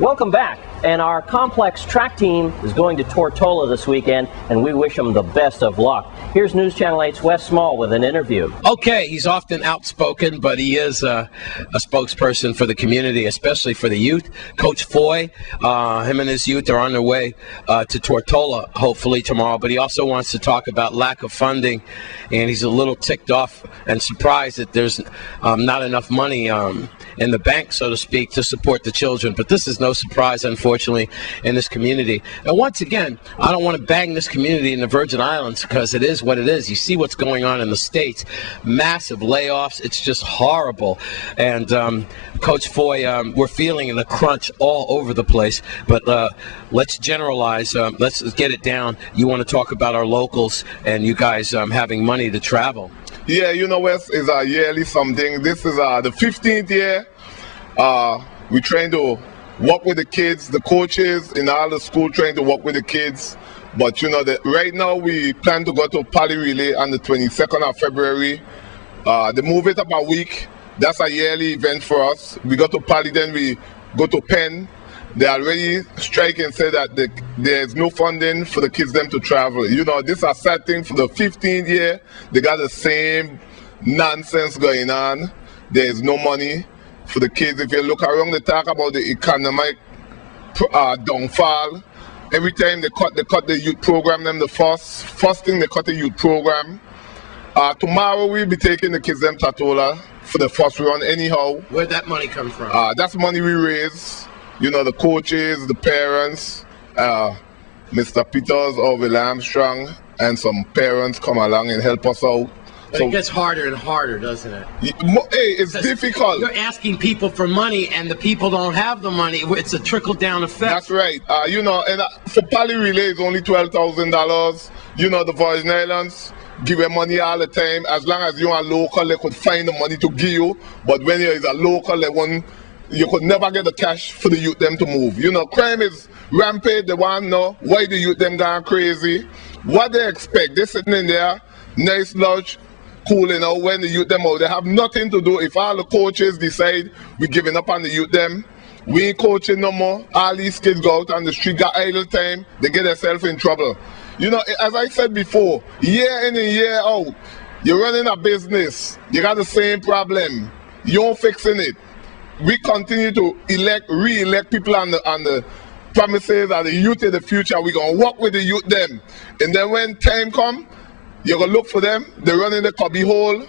Welcome back. And our complex track team is going to Tortola this weekend, and we wish them the best of luck. Here's News Channel 8's Wes Small with an interview. Okay, he's often outspoken, but he is a spokesperson for the community, especially for the youth. Coach Foy, him and his youth are on their way to Tortola, hopefully tomorrow, but he also wants to talk about lack of funding, and he's a little ticked off and surprised that there's not enough money in the bank, so to speak, to support the children. But this is no surprise, unfortunately, in this community. And once again, I don't want to bang this community in the Virgin Islands because it is what it is. You see what's going on in the States. Massive layoffs. It's just horrible. And Coach Foy, we're feeling the crunch all over the place. But let's generalize. Let's get it down. You want to talk about our locals and you guys having money to travel. Yeah, you know, Wes, is a yearly something. This is the 15th year. We're trying to work with the kids, the coaches in all the school trying to work with the kids. But you know, right now we plan to go to Pali Relay on the 22nd of February. They move it up a week. That's a yearly event for us. We go to Pali, then we go to Penn. They already strike and say that there's no funding for the kids them to travel. You know, this is a sad thing. For the 15th year, they got the same nonsense going on. There's no money for the kids. If you look around, they talk about the economic downfall. Every time they cut the youth program, the first thing they cut the youth program. Tomorrow we'll be taking the kids them to Tortola for the first run anyhow. Where'd that money come from? That's money we raise. You know, the coaches, the parents, Mr. Peters or Will Armstrong, and some parents come along and help us out. But it gets harder and harder, doesn't it? Hey, it's difficult. You're asking people for money, and the people don't have the money. It's a trickle-down effect. That's right. You know, and for Pali Relay, it's only $12,000. You know, the Virgin Islands give you money all the time. As long as you're a local, they could find the money to give you. But when you're a local, you could never get the cash for the youth them to move. You know, crime is rampant. They want to know why the youth them gone crazy. What they expect. They're sitting in there, nice lodge, cooling out when the youth them out. They have nothing to do. If all the coaches decide we're giving up on the youth them, we ain't coaching no more. All these kids go out on the street, got idle time, they get themselves in trouble. You know, as I said before, year in and year out, you're running a business, you got the same problem, you ain't fixing it. We continue to re-elect people on the promises of the youth in the future. We're going to work with the youth them. And then when time comes, you're going to look for them. They run in the cubby hole.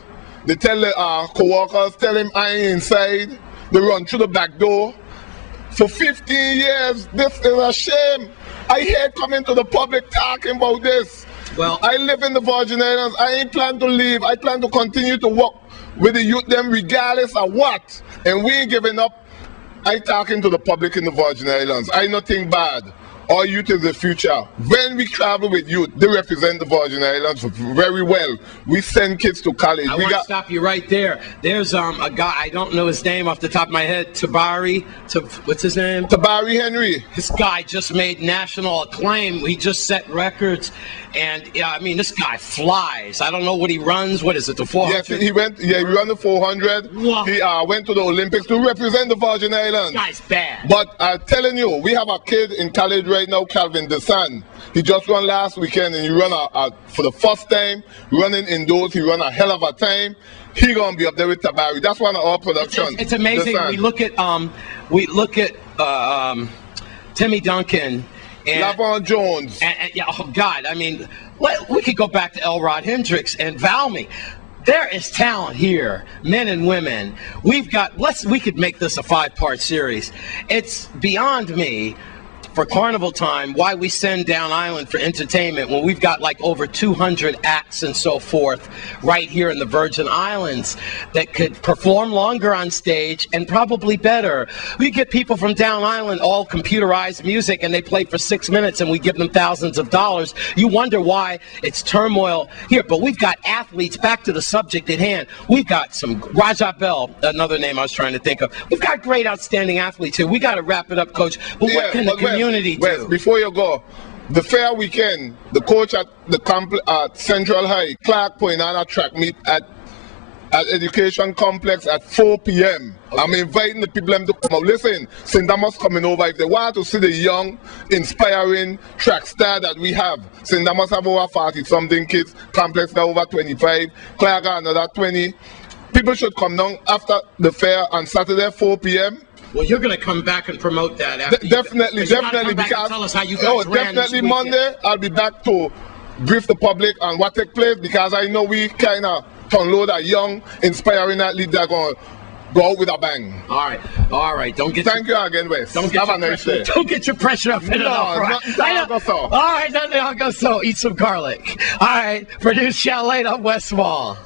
They tell the co-workers, tell them I ain't inside. They run through the back door. For 15 years, this is a shame. I hate coming to the public talking about this. Well, I live in the Virgin Islands. I ain't plan to leave. I plan to continue to work with the youth them regardless of what. And we ain't giving up. I talking to the public in the Virgin Islands. I nothing bad. Our youth is the future. When we travel with youth, they represent the Virgin Islands very well. We send kids to college. I want to stop you right there. There's a guy, I don't know his name off the top of my head, what's his name? Tabari Henry. This guy just made national acclaim. He just set records. And, I mean, this guy flies. I don't know what he runs. What is it, the 400? Yes, he ran the 400. Wow. He went to the Olympics to represent the Virgin Islands. This guy's bad. But I'm telling you, we have a kid in college right now, Calvin DeSan. He just ran last weekend, and he ran for the first time, running indoors. He ran a hell of a time. He gonna be up there with Tabari. That's one of our production. It's amazing. We look at Timmy Duncan. And Lavon Jones. And, yeah, oh God, I mean, we could go back to Elrod Hendricks and Valmy. There is talent here, men and women. We could make this a 5-part series. It's beyond me, for carnival time, why we send down island for entertainment when we've got like over 200 acts and so forth right here in the Virgin Islands that could perform longer on stage and probably better. We get people from down island, all computerized music, and they play for 6 minutes and we give them thousands of dollars. You wonder why it's turmoil here, but we've got athletes. Back to the subject at hand. We've got some Raja Bell, another name I was trying to think of. We've got great, outstanding athletes here. We got to wrap it up, Coach. But what can the community do? Before you go, the fair weekend, the coach at the Central High, Clark, put on a track meet at at Education Complex at 4 p.m. Okay. I'm inviting the people to come out. Listen, St. Thomas coming over. If they want to see the young, inspiring track star that we have, St. Thomas have over 40-something kids, Complex got over 25, Clare got another 20. People should come down after the fair on Saturday, 4 p.m. Well, you're going to come back and promote that after definitely, because tell us how you guys ran definitely Monday, I'll be back to brief the public on what took place, because I know we kind of unload a young, inspiring athlete that going to go out with a bang. All right. Thank you again, Wes. Don't get your pressure up in enough. Right? All right, nothing I'll go so. Eat some garlic. All right, produce Chalet on West Mall.